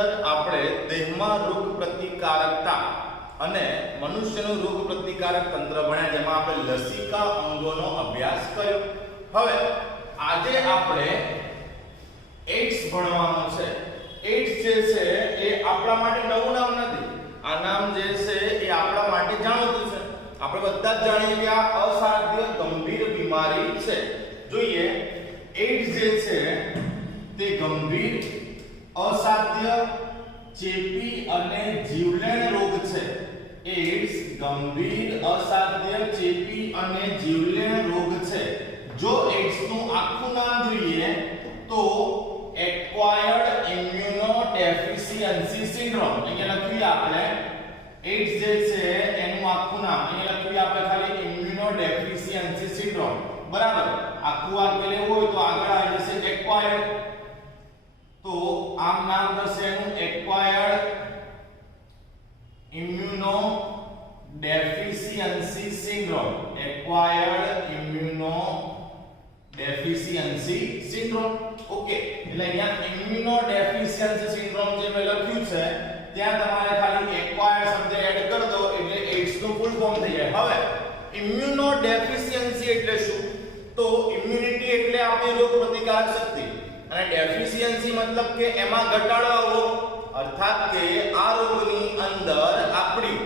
અંદર આપણે દેહમાં રોગ પ્રતિકારકતા અને મનુષ્યનું રોગ પ્રતિકારક તંત્ર ભણ્યા, જેમાં આપણે લસિકા અંગોનો અભ્યાસ કર્યો. હવે આજે આપણે એઇડ્સ ભણવાનું છે. એઇડ્સ જે છે એ આપણા માટે નવું નામ નથી. આ નામ જે છે એ આપણા માટે જાણીતું છે. આપણે બધા જ જાણીએ કે આ અસાધ્ય ગંભીર બીમારી છે. જોઈએ, એઇડ્સ જે છે તે ગંભીર અસાધ્ય ચેપી અને જીવલેણ રોગ છે. એઇડ્સ ગંભીર અસાધ્ય ચેપી અને જીવલેણ રોગ છે. જો એઇડ્સ નું આખું નામ જોઈએ તો એક્વાયર્ડ ઇમ્યુનોડેફિશિયન્સી સિન્ડ્રોમ. અહીંયા લખ્યું આપણે એઇડ્સ જે છે એનું આખું નામ અહીંયા લખ્યું આપણે ખાલી ઇમ્યુનોડેફિશિયન્સી સિન્ડ્રોમ. બરાબર. આખું વાક્ય લેવું હોય તો આગળ આવી જશે એક્વાયર્ડ. તો આમ નામ થશે એનું acquired immunodeficiency syndrome. Acquired immunodeficiency syndrome. Okay, એટલે અહીંયા ઇમ્યુનોડેફિશિયન્સી સિન્ડ્રોમ જે મેં લખ્યું છે ત્યાં તમારે ખાલી એક્વાયર્ડ શબ્દ એડ કરી દો એટલે એઇડ્સ નું ફૂલ ફોર્મ થઈ જાય. હવે ઇમ્યુનોડેફિશિયન્સી એટલે શું? તો ઇમ્યુનિટી એટલે આપણી રોગ પ્રતિકારક શક્તિ અને ડેફિશિયન્સી મતલબ કે એમાં ઘટાડો આવવો, અર્થાત કે આ રોગની અંદર આપણી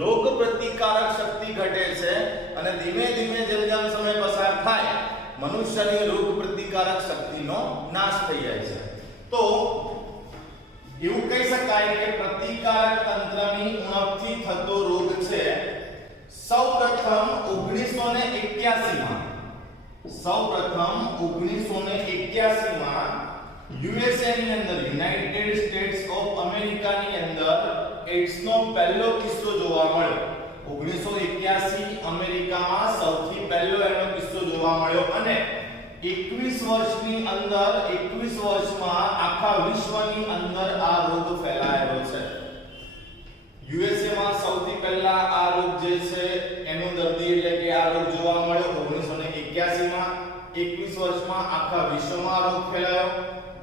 રોગ પ્રતિકારક શક્તિ ઘટે છે અને ધીમે ધીમે જેમ જેમ સમય પસાર થાય મનુષ્યની રોગ પ્રતિકારક શક્તિનો નાશ થઈ જાય છે. તો એવું કહી શકાય કે પ્રતિકારક તંત્રની ઉણપથી થતો રોગ છે. સૌપ્રથમ 1981 માં યુએસએ ની અંદર, યુનાઇટેડ સ્ટેટ્સ ઓફ અમેરિકા ની અંદર એઇડ્સ નો પહેલો કિસ્સો જોવા મળ્યો. 1981 અમેરિકામાં સૌથી પહેલો એનો કિસ્સો જોવા મળ્યો અને 21 વર્ષની અંદર 21 વર્ષમાં આખા વિશ્વની અંદર આ રોગ ફેલાયેલો છે. યુએસએ માં સૌથી પહેલા આ રોગ જે છે એનું દર્દી એટલે કે આ રોગ જોવા મળ્યો 1981 માં. 21 વર્ષમાં આખા વિશ્વમાં રોગ ફેલાયો.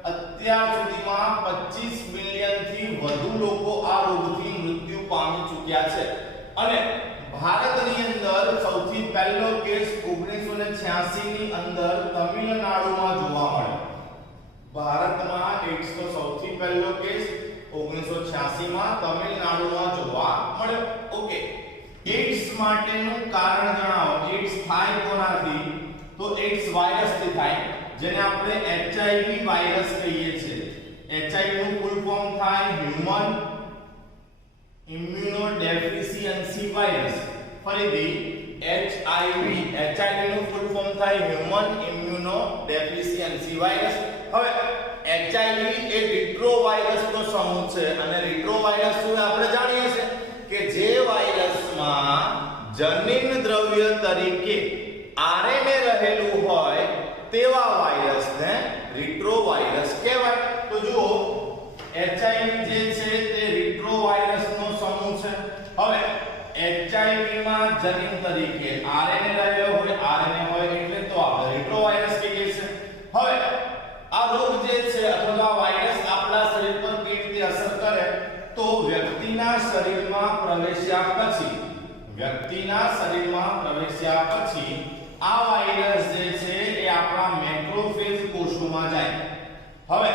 અત્યાર સુધીમાં 25 મિલિયન થી વધુ લોકો આ રોગથી મૃત્યુ પામી ચૂક્યા છે અને ભારતની અંદર સૌથી પહેલો કેસ 1986 ની અંદર તમિલનાડુમાં જોવા મળ્યો. ભારતમાં એઇડ્સ નો સૌથી પહેલો કેસ 1986 માં તમિલનાડુમાં જોવા મળ્યો. ઓકે, એઇડ્સ માટેનું કારણ જણાવો. એઇડ્સ થાય કોનાથી? તો એઇડ્સ વાયરસથી થાય, જેને આપણે એચઆઈવી વાયરસ કહીએ છીએ. એચઆઈવી નું ફૂલ ફોર્મ થાય હ્યુમન ઇમ્યુનોડેફિશિયન્સી વાયરસ. ફરીથી એચઆઈવી, એચઆઈવી નું ફૂલ ફોર્મ થાય હ્યુમન ઇમ્યુનોડેફિશિયન્સી વાયરસ. હવે એચઆઈવી એ રિટ્રોવાયરસનો સમૂહ છે અને રિટ્રોવાયરસ શું આપણે જાણીએ છીએ કે જે વાયરસમાં જનીન દ્રવ્ય તરીકે આરએનએ રહેલું હોય તેવા વાયરસને રિટ્રોવાયરસ કહેવાય. તો જુઓ, એચઆઈવી જે છે તે રિટ્રોવાયરસનો સમૂહ છે. હવે એચઆઈવી માં જનીન તરીકે આરએનએ રહેલો હોય, આરએનએ હોય એટલે તો આપણે રિટ્રોવાયરસ કહીએ છીએ. હવે આ રોગ જે છે અથવા વાયરસ આપણા શરીર પર કેવી રીતે અસર કરે? તો વ્યક્તિના શરીરમાં પ્રવેશ્યા પછી આ વાયરસ જે છે એ આપણા મેક્રોફેજ કોષોમાં જાય. હવે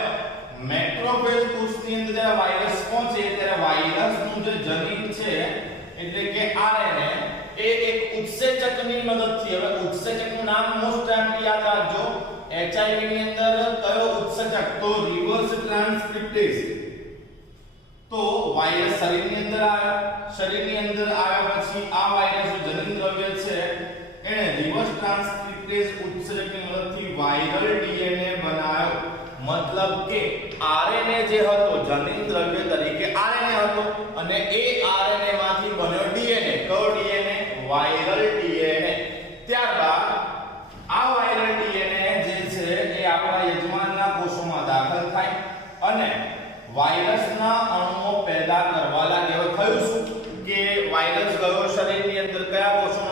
મેક્રોફેજ કોષની અંદર જ્યારે વાયરસ પહોંચે ત્યારે વાયરસનું જે જનીન છે એટલે કે આરએનએ એ એક ઉત્સેચકની મદદથી, હવે ઉત્સેચકનું નામ મોસ્ટ ટાઈમ યાદ રાખજો. એચઆઈવી ની અંદર કયો ઉત્સેચક? તો રિવર્સ ટ્રાન્સક્રિપ્ટેઝ. તો વાયરસ શરીરની અંદર આવ્યા પછી આ વાયરસનું જનીન દ્રવ્ય છે એને રિવર્સ ટ્રાન્સક્રિપ્ટેઝ ઉત્સેચકની મદદથી વાયરલ ડીએનએ બનાવ્યો. મતલબ કે આરએનએ જે હતો જનીન દ્રવ્ય તરીકે આરએનએ હતો અને એ આરએનએ માંથી બન્યો ડીએનએ. કયો ડીએનએ? Viral DNA. ત્યારબાદ આ વાયરલ ડીએનએ જે છે એ આપણા યજમાનના કોષોમાં દાખલ થાય અને વાયરસના અણુઓ પેદા કરવા લાગે. હવે થયું શું કે વાયરસ ગયો શરીરની અંદર કયા કોષોમાં?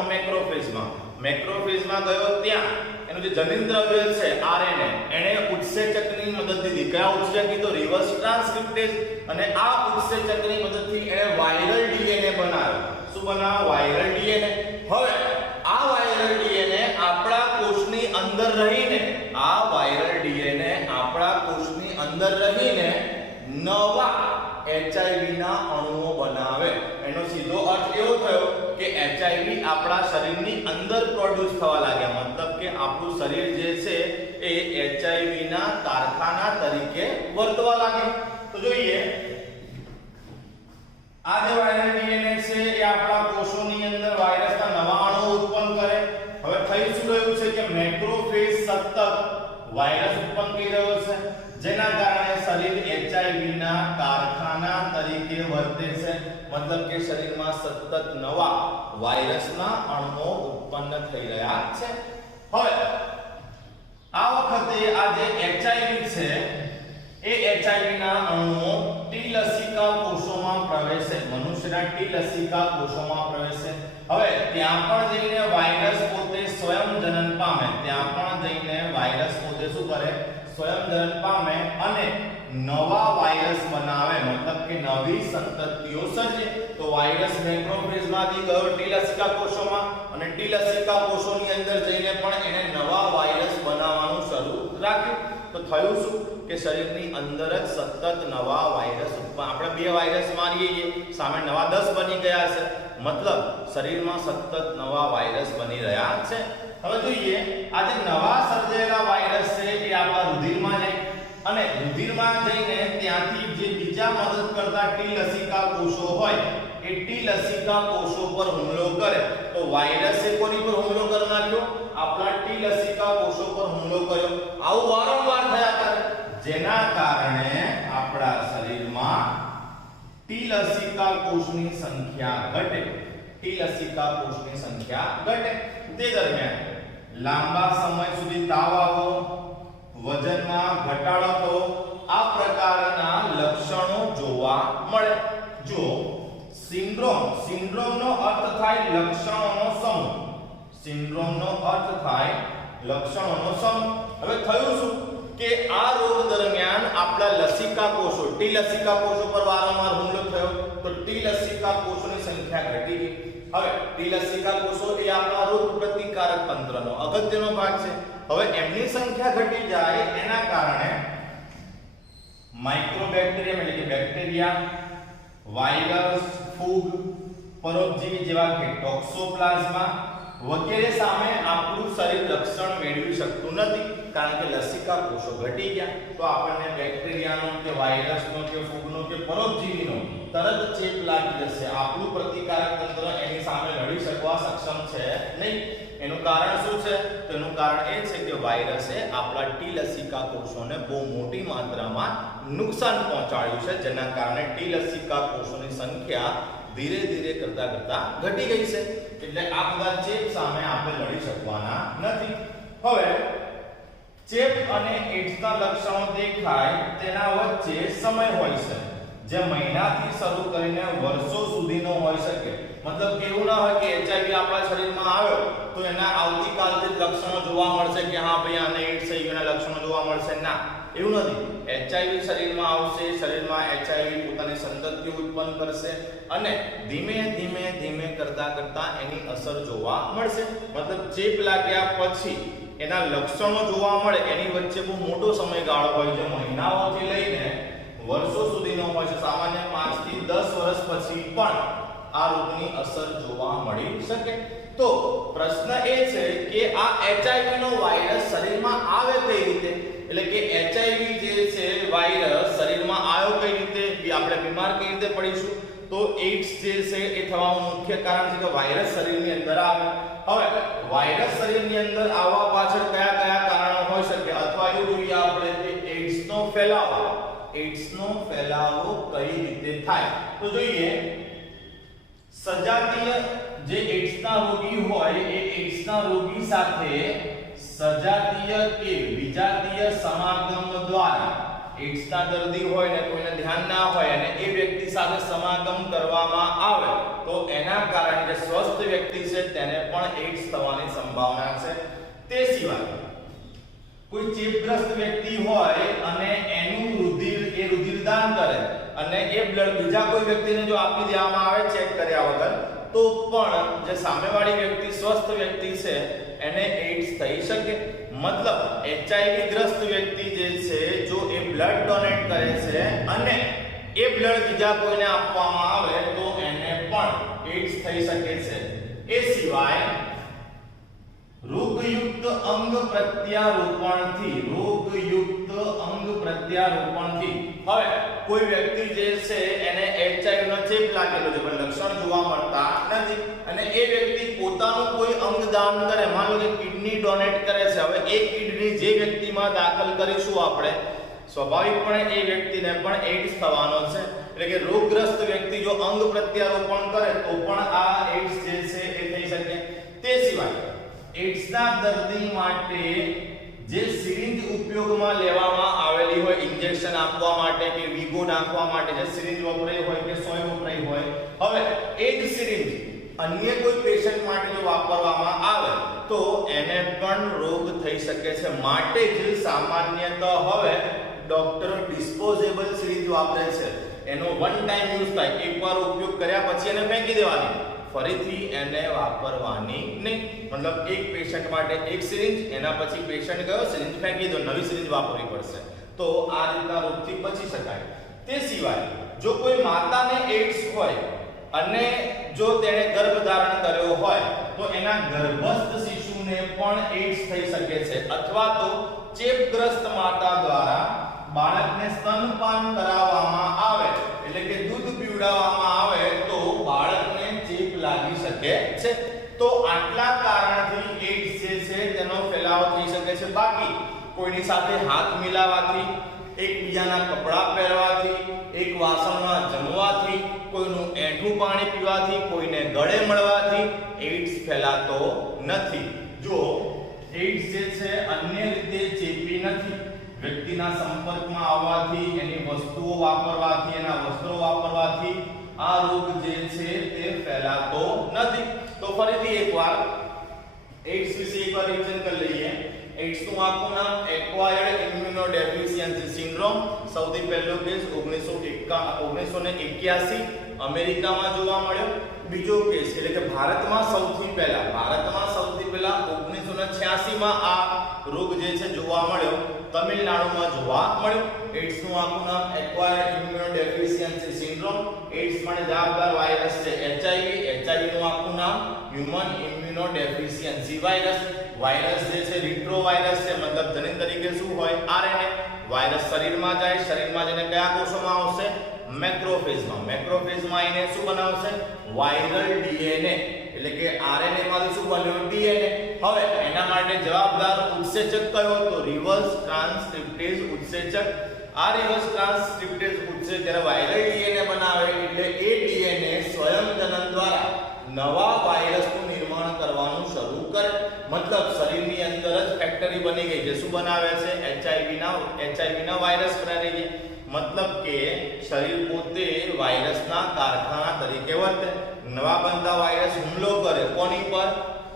મેક્રોફેજમાં ગયો. ત્યાં એનું જે જનીન દ્રવ્ય છે આરએનએ એને ઉત્સેચકની મદદથી કયા ઉત્સેચક તો રિવર્સ ટ્રાન્સક્રિપ્ટેઝ અને આ ઉત્સેચકની મદદથી એને વાયરલ ડીએનએ બનાવ્યો શું બનાવ્યો વાયરલ ડીએનએ હવે આ વાયરલ ડીએનએ આપણા કોષની અંદર રહીને આ વાયરલ ડીએનએ આપણા કોષની અંદર રહીને નવા એચઆઈવી ના અણુઓ બનાવે એનો સીધો અર્થ એવો થયો કે એચઆઈવી આપણા શરીરની અંદર પ્રોડ્યુસ થવા લાગ્યા મતલબ કે આપણું શરીર જે છે એ એચઆઈવી ના કારખાના તરીકે વર્તવા લાગ્યું તો જોઈએ આ જે વાયરલ ડીએનએ છે એ આપણા કોષોની અંદર વાયરસના નવા અણુઓ ઉત્પન્ન કરે હવે થઈ શું રહ્યું છે કે મેક્રોફેજ સતત વાયરસ ઉત્પન્ન કરી રહ્યો છે જેના કારણે શરીર એચઆઈવી ના કારખાના તરીકે વર્તે છે મતલબ કે શરીરમાં સતત નવા વાયરસના અણુઓ ઉત્પન્ન થઈ રહ્યા છે હવે આ વખતે આ જે એચઆઈવી છે એ એચઆઈવી ના અણુઓ ટી લસિકા કોષોમાં પ્રવેશે મનુષ્યના ટી લસિકા કોષોમાં પ્રવેશે હવે ત્યાં પણ જઈને વાયરસ પોતે સ્વયં જનન પામે ત્યાં પણ જઈને વાયરસ પોતે શું કરે સ્વયં જનન પામે અને નવા વાયરસ બનાવે મતલબ કે નવી સંતતિઓ સર્જે તો વાયરસ મેક્રોફેજમાંથી ગયો ટી લસિકા કોષોમાં અને ટી લસિકા કોષોની અંદર જઈને પણ એને નવા વાયરસ બનાવવાનું શરૂ રાખ્યું તો થયું શું કે શરીરની અંદર જ સતત નવા વાયરસ આપણે બે વાયરસ મારીએ સામે નવા 10 બની ગયા છે મતલબ શરીરમાં સતત નવા વાયરસ બની રહ્યા છે હવે જોઈએ આ જે નવા સર્જાયેલા વાયરસ છે એ આપણા રુધિરમાં જાય અને રુધિરમાં જઈને ત્યાંથી જે બીજા મદદ કરતા ટી લસિકા કોષો હોય એ ટી લસિકા કોષો પર હુમલો કરે તો વાયરસે કોની પર હુમલો કરી નાખ્યો આપણા ટી લસિકા કોષો પર હુમલો કર્યો આવું વારંવાર થયા કરે જેના કારણે આપણા શરીરમાં ટી લસિકા કોષની સંખ્યા ઘટે ટી લસિકા કોષની સંખ્યા ઘટે તે દરમિયાન લાંબા સમય સુધી તાવ આવવો વજનમાં ઘટાડો થવો આ પ્રકારના લક્ષણો જોવા મળે જો સિન્ડ્રોમનો અર્થ થાય લક્ષણોનો સમૂહ સિન્ડ્રોમનો અર્થ થાય લક્ષણોનો સમૂહ હવે થયું શું કે આ રોગ દરમિયાન આપણા લસિકા કોષો ટી લસિકા કોષો પર વારંવાર હુમલો થયો તો ટી લસિકા કોષોની સંખ્યા ઘટી ગઈ હવે ટી લસિકા કોષો એ આપણા રોગ પ્રતિકારક તંત્રનો અગત્યનો ભાગ છે હવે એમની સંખ્યા ઘટી જાય એના કારણે માઇક્રોબેક્ટેરિયમ એટલે કે બેક્ટેરિયા વાયરસ ફૂગ પરોપજીવી જેવા કે ટોક્સોપ્લાઝમા વગેરે સામે આપણું શરીર રક્ષણ મેળવી શકતું નથી કારણ કે લસિકા કોષો ઘટી ગયા તો આપણને બેક્ટેરિયાનો કે વાયરસનો કે ફૂગનો કે પરોપજીવીનો તરત ચેપ લાગી જશે આપણું પ્રતિકારક તંત્ર એની સામે લડી શકવા સક્ષમ છે નહીં એનું કારણ શું છે તો એનું કારણ એ છે કે વાયરસે આપણા ટી લસિકા કોષોને બહુ મોટી માત્રામાં નુકસાન પહોંચાડ્યું છે જેના કારણે ટી લસિકા કોષોની સંખ્યા ધીરે ધીરે કરતા ઘટી ગઈ છે એટલે આ બધા ચેપ સામે આપણે લડી શકવાના નથી હવે ચેપ અને એડ્સના લક્ષણો દેખાય તેના વચ્ચે સમય હોય છે જે મહિનાથી શરૂ કરીને વર્ષો સુધીનો હોઈ શકે મતલબ કે એવું ના હોય કે એચઆઈવી આપણા શરીરમાં આવ્યો તો એના આવતીકાલથી જ લક્ષણો જોવા મળશે કે હા ભાઈ આને એડ્સ થઈ ગયાના લક્ષણો જોવા મળશે ના એવું નથી એચઆઈવી શરીરમાં આવશે શરીરમાં એચઆઈવી પોતાની સંતતિઓ ઉત્પન્ન કરશે અને ધીમે કરતા એની અસર જોવા મળશે મતલબ ચેપ લાગ્યા પછી એના લક્ષણો જોવા મળે એની વચ્ચે બહુ મોટો સમયગાળો હોય છે મહિનાઓથી લઈને વર્ષો સુધીનો હોય છે સામાન્ય 5 થી 10 વર્ષ પછી પણ આ રોગની અસર જોવા મળી શકે તો પ્રશ્ન એ છે કે આ એચઆઈવી નો વાયરસ શરીરમાં આવે કઈ રીતે એટલે કે એચઆઈવી જે છે વાયરસ શરીરમાં આવ્યો કઈ રીતે આપણે બીમાર કઈ રીતે પડીશું તો એડ્સ જે છે એ થવાનું મુખ્ય કારણ છે કે વાયરસ શરીરની અંદર આવે હવે વાયરસ શરીરની અંદર આવવા પાછળ કયા કારણો હોઈ શકે અથવા એવું જોઈએ આપણે કે એડ્સનો ફેલાવો કઈ રીતે થાય તો જોઈએ સજાતીય જે એડ્સના રોગી હોય એ એડ્સના રોગી સાથે સજાતીય કે વિજાતીય સમાગમ દ્વારા એડ્સના દર્દી હોય ને કોઈને ધ્યાન ના હોય અને એ વ્યક્તિ સાથે સમાગમ કરવામાં આવે તો એના કારણે જે સ્વસ્થ વ્યક્તિ છે તેને પણ એડ્સ થવાની સંભાવના છે તે સિવાય કોઈ ચેપગ્રસ્ત વ્યક્તિ હોય અને એનું અંગદાન કરે અને એ બ્લડ બીજા કોઈ વ્યક્તિને જો આપી દેવામાં આવે ચેક કર્યા વગર, તો પણ જે સામેવાળી વ્યક્તિ સ્વસ્થ વ્યક્તિ છે એને એઇડ્સ થઈ શકે. મતલબ એચઆઈવી ગ્રસ્ત વ્યક્તિ જે છે જો એ બ્લડ ડોનેટ કરે છે અને એ બ્લડ બીજા કોઈને આપવામાં આવે તો એને પણ એઇડ્સ થઈ શકે છે. એ સિવાય રોગયુક્ત અંગ પ્રત્યારોપણથી હવે કોઈ વ્યક્તિ જે છે એને એચઆઈવી નો ચેપ લાગેલો છે પણ લક્ષણ જોવા મળતા નથી અને એ વ્યક્તિ પોતાનું કોઈ અંગ દાન કરે, માન લો કે કિડની ડોનેટ કરે છે. હવે એ કિડની જે વ્યક્તિમાં દાખલ કરીશું આપણે, સ્વાભાવિકપણે એ વ્યક્તિને પણ એઇડ્સ થવાનો છે. એટલે કે રોગગ્રસ્ત વ્યક્તિ જો અંગ પ્રત્યારોપણ કરે તો પણ આ એઇડ્સ જે છે એ થઈ શકે. તે સિવાય એઇડ્સના દર્દી માટે જે સિરિંજ ઉપયોગમાં લેવામાં આવેલી હોય ઇન્જેક્શન આપવા માટે કે વીગો નાખવા માટે જે સિરિંજ વપરાઈ હોય કે સોય વપરાઈ હોય, હવે એ જ સિરિંજ અન્ય કોઈ પેશન્ટ માટે જો વાપરવામાં આવે તો એને પણ રોગ થઈ શકે છે. માટે જ સામાન્યતઃ હવે ડોક્ટરો ડિસ્પોઝેબલ સિરિંજ વાપરે છે. એનો વન ટાઈમ યુઝ થાય, એકવાર ઉપયોગ કર્યા પછી એને ફેંકી દેવાની, ફરીથી એને વાપરવાની નહીં. મતલબ એક પેશન્ટ માટે એક સિરિંજ, એના પછી પેશન્ટ ગયો સિરિંજ ફેંકી દો, નવી સિરિંજ વાપરવી પડશે. તો આ રીતના રોગથી બચી શકાય. તે સિવાય જો કોઈ માતાને એઇડ્સ હોય અને જો તેણે ગર્ભ ધારણ કર્યો હોય તો એના ગર્ભસ્થ શિશુને પણ એઇડ્સ થઈ શકે છે. અથવા તો ચેપગ્રસ્ત માતા દ્વારા બાળકને સ્તનપાન કરાવવામાં આવે એટલે કે દૂધ પીવડાવવામાં આવે તો બાળકને ચેપ લાગી શકે છે. તો આટલા કારણથી એઇડ્સ જે છે તેનો ફેલાવો થઈ શકે છે. બાકી કોઈની સાથે હાથ મિલાવવાથી, એકબીજાના કપડાં પહેરવાથી, એક વાસણમાં જમવાથી, કોઈનું એઠું પાણી પીવાથી, કોઈને ગળે મળવાથી એઇડ્સ ફેલાતો નથી. જો એઇડ્સ જે છે અન્ય રીતે ચેપી નથી, વ્યક્તિના સંપર્કમાં આવવાથી, એની વસ્તુઓ વાપરવાથી, એના વસ્ત્રો વાપરવાથી આ રોગ જે છે તે ફેલાતો નથી. તો ફરીથી એકવાર એઇડ્સ વિશે એકવાર રિવિઝન કરી લઈએ. એઇડ્સ નું આખું નામ એક્વાયર્ડ ઇમ્યુનોડેફિશિયન્સી સિન્ડ્રોમ. સૌથી પહેલો કેસ 1981 અમેરિકામાં જોવા મળ્યો. બીજો કેસ એટલે કે ભારતમાં સૌથી પહેલા 1986 માં આ રોગ જે છે જોવા મળ્યો, તમિલનાડુમાં જોવા મળ્યો. એઇડ્સ નું આખું નામ એક્વાયર્ડ ઇમ્યુનોડેફિશિયન્સી સિન્ડ્રોમ. એઇડ્સ માટે જવાબદાર વાયરસ છે એચઆઈવી. એચઆઈવી નું આખું નામ હ્યુમન ઇમ્યુનોડેફિશિયન્સી વાયરસ. વાયરસ જે છે રિટ્રોવાયરસ છે, મતલબ જનીન તરીકે શું હોય આરએનએ. વાયરસ શરીરમાં જાય, શરીરમાં જઈને કયા કોષોમાં આવશે? મેક્રોફેજમાં. મેક્રોફેજમાં આવીને શું બનાવશે? Viral DNA. એટલે કે આરએનએ માંથી શું બન્યું? ડીએનએ. હવે એના માટે જવાબદાર ઉત્સેચક કયો? તો રિવર્સ ટ્રાન્સક્રિપ્ટેઝ ઉત્સેચક. આ રિવર્સ ટ્રાન્સક્રિપ્ટેઝ ઉત્સેચક જ્યારે વાયરલ ડીએનએ બનાવે એટલે એ ડીએનએ સ્વયંજનન દ્વારા નવા વાયરસનું નિર્માણ કરવાનું શરૂ કરે. મતલબ શરીરની અંદર જ ફેક્ટરી બની ગઈ જે શું બનાવે છે? એચઆઈવી ના વાયરસ બનાવી રહી છે. મતલબ કે શરીર પોતે વાયરસના કારખાના તરીકે વર્તે. નવા બનતા વાયરસ હુમલો કરે કોની પર?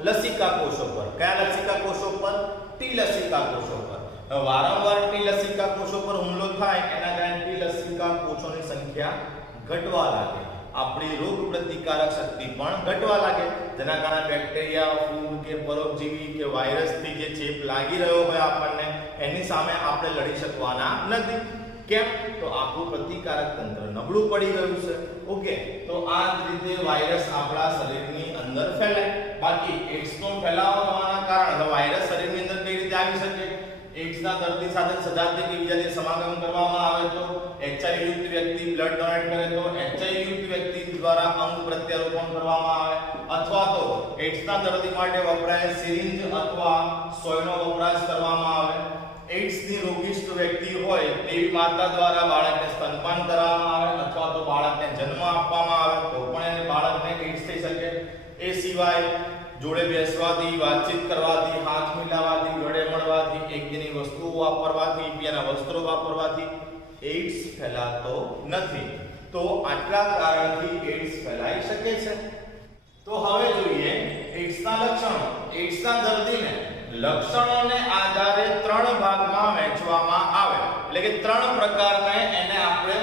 લસિકા કોષો પર. કયા લસિકા કોષો પર? ટી લસિકા કોષો પર. વારંવાર ટી લસિકા કોષો પર હુમલો થાય એના કારણે ટી લસિકા કોષોની સંખ્યા ઘટવા લાગે. આપણી રોગ પ્રતિકારક શક્તિ પણ ઘટવા લાગે, જેના કારણે બેક્ટેરિયા, ફૂગ કે પરોપજીવી કે વાયરસથી જે ચેપ લાગી રહ્યો હોય આપણને એની સામે આપણે લડી શકવાના નથી. કેમ? તો આપણું પ્રતિકારક તંત્ર નબળું પડી ગયું છે. ઓકે, તો આ રીતે વાયરસ આપણા શરીરની અંદર ફેલાય. બાકી એઇડ્સનો ફેલાવો થવાના કારણે વાયરસ શરીરની અંદર કઈ રીતે આવી શકે? એઇડ્સના દર્દી સાથે સજાતીય કે બીજાથી સમાગમ કરવામાં આવે તો, એચઆઈવી યુક્ત વ્યક્તિ બ્લડ ડોનેટ કરે તો એચઆઈવી યુક્ત વ્યક્તિ દ્વારા અંગ પ્રત્યારોપણ કરવામાં આવે, અથવા તો એઇડ્સના દર્દી માટે વપરાય સિરિંજ અથવા સોયનો વપરાશ કરવામાં આવે. એઇડ્સની રોગિષ્ટ વ્યક્તિ હોય તેવી માતા દ્વારા બાળકને સ્તનપાન કરાવવામાં આવે અથવા તો બાળકને જન્મ આપવામાં આવે તો પણ એને બાળકને એઇડ્સ થઈ શકે. એ સિવાય જોડે બેસવાથી, વાતચીત કરવાથી, હાથ મિલાવવાથી, ગળે મળવાથી, એકબીજાની વસ્તુઓ વાપરવાથી, એકબીજાના વસ્ત્રો વાપરવાથી એઇડ્સ ફેલાતો નથી. તો આટલા કારણથી એઇડ્સ ફેલાઈ શકે છે. તો હવે જોઈએ એઇડ્સના લક્ષણો. એઇડ્સના દર્દીને લક્ષણોને આધારે ત્રણ ભાગમાં વહેંચવામાં આવે, એટલે કે ત્રણ પ્રકારને એને આપણે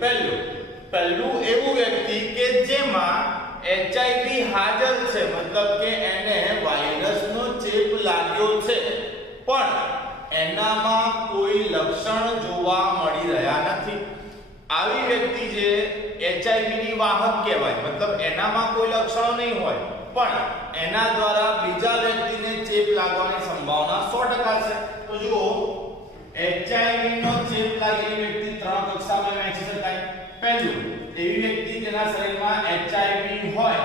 પહેલું એવું વ્યક્તિ કે જેમાં એચઆઈવી હાજર છે, મતલબ કે એને વાયરસનો ચેપ લાગ્યો છે પણ એનામાં કોઈ લક્ષણ જોવા મળી રહ્યા નથી. આવી વ્યક્તિ જે એચઆઈવી ની વાહક કહેવાય, મતલબ એનામાં કોઈ લક્ષણો નહીં હોય પણ એના દ્વારા બીજા વ્યક્તિને ચેપ લાગવાની સંભાવના 100% છે. તો જુઓ, એચઆઈવી નો ચેપ લાગેલી વ્યક્તિ ત્રણ કક્ષામાં વહેંચી શકાય. પહેલું, એવી વ્યક્તિ જેના શરીરમાં એચઆઈવી હોય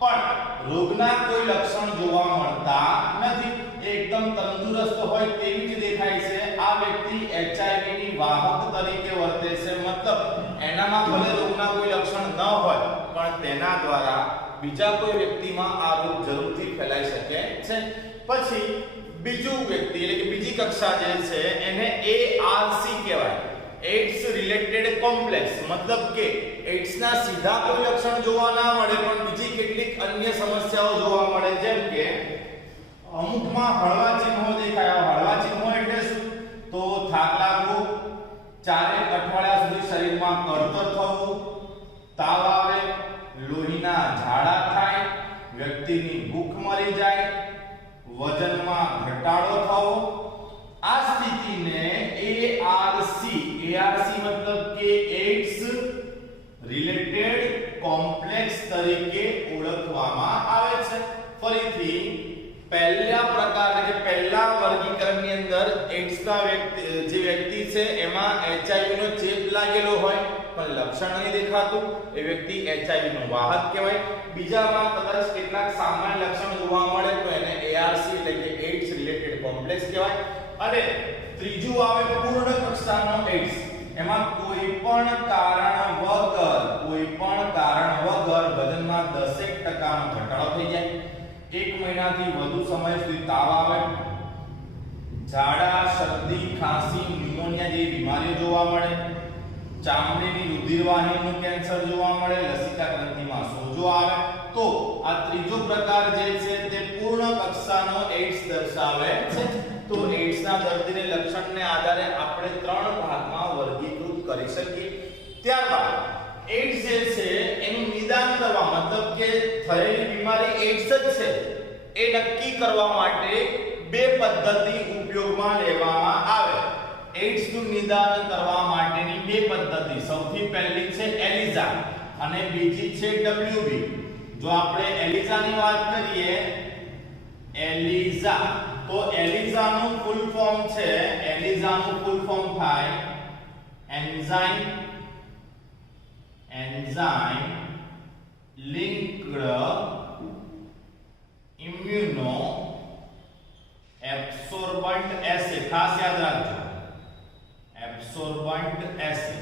પણ રોગના કોઈ લક્ષણ જોવા મળતા નથી, એકદમ તંદુરસ્ત હોય તેવી જ દેખાય છે, આ વ્યક્તિ એચઆઈવી ની વાહક તરીકે વર્તે છે. મતલબ એનામાં ભલે રોગના કોઈ લક્ષણ ન હોય પણ તેના દ્વારા બીજા કોઈ વ્યક્તિમાં આ રોગ જરૂરથી ફેલાઈ શકે છે. પછી બીજું વ્યક્તિ એટલે કે બીજી કક્ષા જે છે એને એઆરસી કહેવાય, એડ્સ રિલેટેડ કોમ્પ્લેક્સ. મતલબ કે એડ્સ ના સીધા કોઈ લક્ષણ જોવા ના મળે પણ બીજી કેટલીક અન્ય સમસ્યાઓ જોવા મળે, જેમ કે અમુકમાં હળવા ચિહ્નો દેખાય. હળવા ચિહ્નો એટલે શું? તો થાક લાગવો, 4 અઠવાડિયા સુધી શરીરમાં કળતર થવું, તાવ આવે, લોહીના ઝાડા થાય, વ્યક્તિની ભૂખ મરી જાય, વજનમાં ઘટાડો થવો. આ સ્થિતિને એઆરસી મતલબ કે એડ્સ રિલેટેડ કોમ્પ્લેક્સ તરીકે ઓળખવામાં આવે છે. ફરીથી પહેલા પ્રકાર કે પહેલા વર્ગીકરણની અંદર એડ્સ ના વ્યક્તિ છે એમાં એચઆઈવી નો ચેપ લાગેલો હોય પણ લક્ષણ નહીં દેખાતું, એ વ્યક્તિ એચઆઈવી નો વાહક કહેવાય. બીજામાં કદાચ કેટલાક સામાન્ય લક્ષણ જોવા મળે તો એને એઆરસી એટલે કે એડ્સ રિલેટેડ કોમ્પ્લેક્સ કહેવાય. અને ત્રીજું આવે પૂર્ણ કક્ષાનો એડ્સ. એમાં કોઈ પણ કારણ વગર વજનમાં 10% નો ઘટાડો થઈ જાય, 1 મહિનાથી વધુ સમય સુધી તાવ આવે, ઝાડા, શરદી, ખાંસી, ન્યુમોનિયા જેવી બીમારીઓ જોવા મળે, ચામડીની રુધિરવાહિનીનું કેન્સર જોવા મળે, લસિકા ગ્રંથિમાં સોજો આવે. તો આ ત્રીજો પ્રકાર જે છે તે પૂર્ણ કક્ષાનો એડ્સ દર્શાવે છે. તો એડ્સ ના દર્દીને લક્ષણને આધારે આપણે 3 ભાગમાં વર્ગીકૃત કરી શકીએ. ત્યારબાદ એડ્સ જે છે એનું નિદાન કરવા, મતલબ કે થયેલી બીમારી એડ્સ જ છે એ નક્કી કરવા માટે 2 પદ્ધતિ ઉપયોગમાં લેવામાં આવે. એડ્સ નું નિદાન કરવા માટેની 2 પદ્ધતિ, સૌથી પહેલી છે એલિઝા અને બીજી છે ડબ્લ્યુબી. જો આપણે એલિઝાની વાત કરીએ, એલિઝા, તો એલિઝાનું ફૂલ ફોર્મ છે, એલિઝાનું ફૂલ ફોર્મ થાય એન્ઝાઇમ લિંક્ડ ઇમ્યુનો એબ્સોર્બન્ટ એસે. ખાસ યાદ રાખજો, એબ્સોર્બન્ટ એસે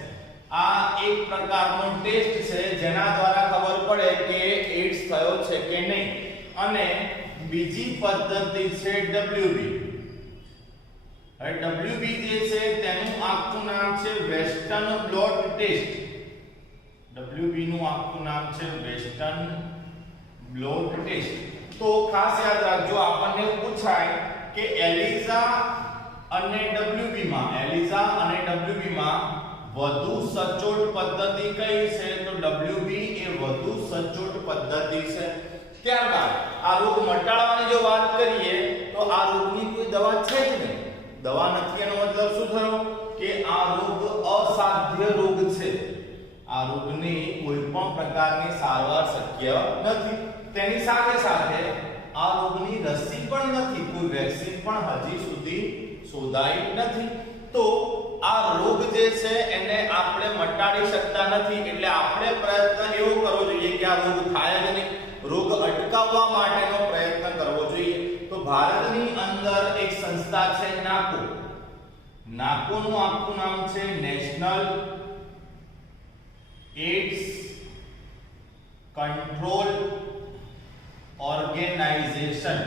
આ એક પ્રકારનો ટેસ્ટ છે જેના દ્વારા ખબર પડે કે એડ્સ થયો છે કે નહીં. અને બીજી પદ્ધતિ છે ડબ્લ્યુબી. હવે ડબ્લ્યુબી જે છે તેનું આખું નામ છે વેસ્ટર્ન બ્લોટ ટેસ્ટ. ડબ્લ્યુબી નું આખું નામ છે વેસ્ટર્ન બ્લોટ ટેસ્ટ. તો ખાસ યાદ રાખજો, આપણને પૂછાય કે એલિઝા અને ડબ્લ્યુબી માં વધુ સચોટ પદ્ધતિ કઈ છે? તો ડબ્લ્યુબી એ વધુ સચોટ પદ્ધતિ છે. ત્યારબાદ આ રોગ મટાડવાની જો વાત કરીએ તો આ રોગની કોઈ દવા છે જ નહીં. દવા નથી એનો મતલબ શું થયો? કે આ રોગ અસાધ્ય રોગ છે. આ રોગની કોઈ પણ પ્રકારની સારવાર શક્ય નથી. તેની સાથે સાથે આ રોગની રસી પણ નથી, કોઈ વેક્સિન પણ હજી સુધી શોધાઈ નથી. તો આ રોગ જે છે એને આપણે મટાડી શકતા નથી, એટલે આપણે પ્રયત્ન એવો કરવો જોઈએ કે આ રોગ થાય જ નહીં, રોગ અટકાવવા માટેનો પ્રયત્ન કરવો જોઈએ. તો ભારતની અંદર એક સંસ્થા છે નાકો. નાકોનું આખું નામ છે National AIDS Control Organisation.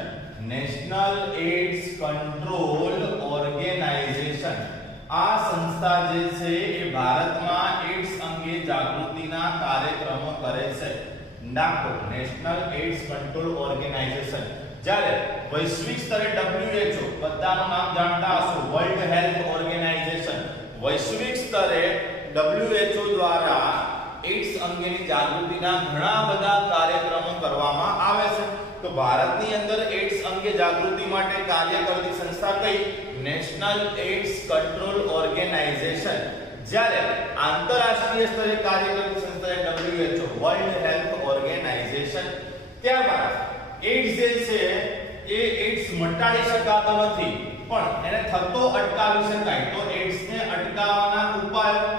National AIDS Control Organisation આ સંસ્થા જે છે એ ભારતમાં એડ્સ અંગે જાગૃતિના કાર્યક્રમો કરે છે. નાકો, નેશનલ એડ્સ કંટ્રોલ ઓર્ગેનાઇઝેશન. જ્યારે વૈશ્વિક સ્તરે WHO, બધાનું નામ જાણતા હશો, વર્લ્ડ હેલ્થ ઓર્ગેનાઇઝેશન. વૈશ્વિક સ્તરે WHO દ્વારા એડ્સ અંગેની જાગૃતિના ઘણા બધા કાર્યક્રમો કરવામાં આવે છે. તો ભારતની અંદર એડ્સ અંગે જાગૃતિ માટે કાર્ય કરતી સંસ્થા કઈ? National AIDS Control Organisation. જ્યારે આંતરરાષ્ટ્રીય સ્તરે કાર્ય કરતી સંસ્થા WHO વર્લ્ડ હેલ્થ ઓર્ગેનાઇઝેશન. ત્યારબાદ એડ્સ જે છે એ એડ્સ મટાડી શકાતો નથી પણ એને થતો અટકાવી શકાય. તો એડ્સને અટકાવવાના ઉપાયો: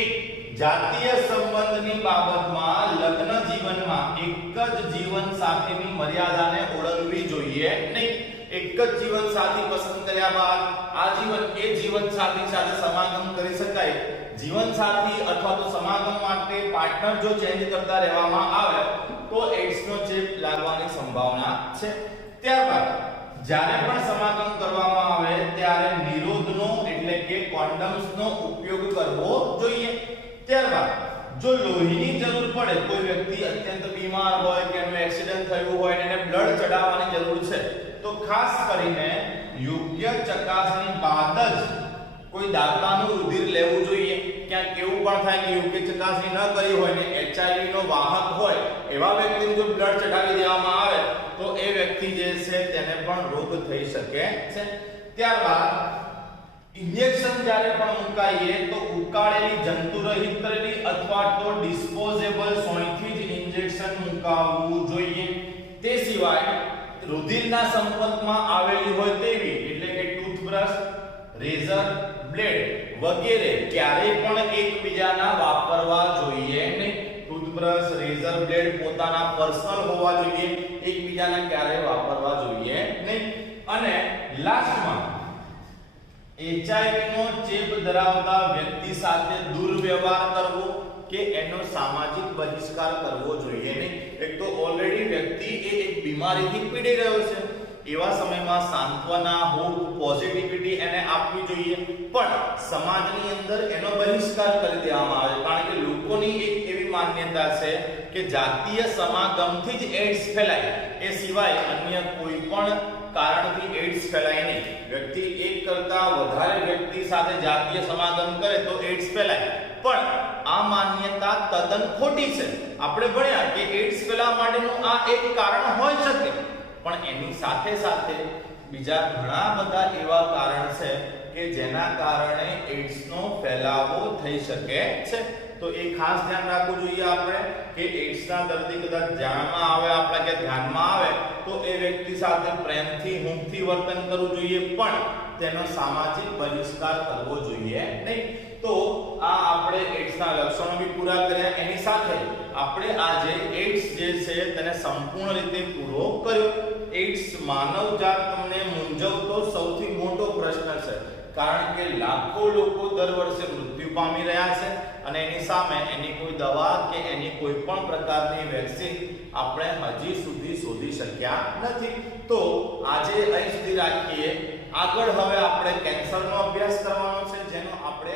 એક, જાતીય સંબંધની બાબતમાં લગ્ન જીવનમાં એક જ જીવન સાથીની મર્યાદાને ઓળંગવી જોઈએ નહીં. એક જ જીવન સાથી પસંદ કર્યા બાદ આજીવન એ જીવન સાથી સાથે સમાગમ કરી શકાય. જીવન સાથી અથવા તો સમાગમ માટે પાર્ટનર જો ચેન્જ કરતા રહેવામાં આવે તો એડ્સનો ચેપ લાગવાની સંભાવના છે. ત્યારબાદ જ્યારે પણ સમાગમ કરવામાં આવે ત્યારે નિરોધનો એટલે કે કોન્ડમ્સનો ઉપયોગ કરવો જોઈએ. ત્યારબાદ જો લોહીની જરૂર પડે, કોઈ વ્યક્તિ અત્યંત બીમાર હોય કે એનું એક્સિડન્ટ થયું હોય અને એને બ્લડ ચડાવવાની જરૂર છે, તો ખાસ કરીને યોગ્ય ચકાસણી બાદ જ કોઈ દાતાનું રુધિર લેવું જોઈએ. ક્યાંક કેવું પણ થાય કે યોગ્ય ચકાસણી ન કરી હોય ને HIV નો વાહક હોય એવા વ્યક્તિને જો બ્લડ ચડાવી દેવામાં આવે તો એ વ્યક્તિ જે છે તેને પણ રોગ થઈ શકે છે. ત્યારબાદ ઇન્જેક્શન જ્યારે પણ મુકાઈએ તો ઉકાળેલી જંતુરહિત કરેલી અથવા તો ડિસ્પોઝેબલ સોયથી જ ઇન્જેક્શન મુકાવવું જોઈએ. તે સિવાય રુધિરના સંપર્કમાં આવેલી હોય તેવી એટલે કે ટૂથબ્રશ, રેઝર, બ્લેડ વગેરે ક્યારેય પણ એકબીજાના વાપરવા જોઈએ નહીં. ટૂથબ્રશ, રેઝર, બ્લેડ પોતાના પર્સનલ હોવા જોઈએ, એકબીજાના ક્યારેય વાપરવા જોઈએ નહીં. અને લાસ્ટમાં HIV નો ચેપ ધરાવતા વ્યક્તિ સાથે દુર્વ્યવહાર કરવો કે એનો સામાજિક બહિષ્કાર કરવો જોઈએ નહીં. એક તો ઓલરેડી વ્યક્તિ એક બીમારીથી પીડી રહ્યો છે, એવા સમયમાં સાંત્વના, હોપ, પોઝિટિવિટી એને આપવી જોઈએ, પણ સમાજની અંદર એનો બહિષ્કાર કરી દેવામાં આવે. કારણ કે લોકોની એક એવી માન્યતા છે કે જાતીય સમાગમથી જ એડ્સ ફેલાય, એ સિવાય અન્ય કોઈ પણ કારણથી એડ્સ ફેલાય નહીં. વ્યક્તિ એક કરતા વધારે વ્યક્તિ સાથે જાતીય સમાગમ કરે તો એડ્સ ફેલાય, પણ આ માન્યતા તદ્દન ખોટી છે. આપણે ભણ્યા કે એડ્સ ફેલાવા માટેનું આ એક કારણ હોઈ શકે, પણ એની સાથે સાથે બીજા ઘણા બધા એવા કારણ છે કે જેના કારણે એડ્સનો ફેલાવો થઈ શકે છે. તો એ ખાસ ધ્યાન રાખવું જોઈએ આપણે કે એડ્સના દર્દી કદાચ જાણમાં આવે, આપણા કે ધ્યાનમાં આવે તો એ વ્યક્તિ સાથે પ્રેમથી, હૂંફથી વર્તન કરવું જોઈએ, પણ તેનો સામાજિક બહિષ્કાર કરવો જોઈએ નહીં. તો આ આપણે એડ્સના લક્ષણો બી પૂરા કર્યા, એની સાથે આપણે આજે એડ્સ જે છે તેને સંપૂર્ણ રીતે પૂરો કર્યો. એડ્સ માનવજાત તમને મૂંઝવતો સૌથી મોટો પ્રશ્ન છે, કારણ કે લાખો લોકો દર વર્ષે મૃત્યુ પામી રહ્યા છે અને એની સામે એની કોઈ દવા કે એની કોઈ પણ પ્રકારની વેક્સિન આપણે હજી સુધી શોધી શક્યા નથી. તો આજે અહીં સુધી રાખીએ. આગળ હવે આપણે કેન્સરનો અભ્યાસ કરવાનો છે, જેનો આપણે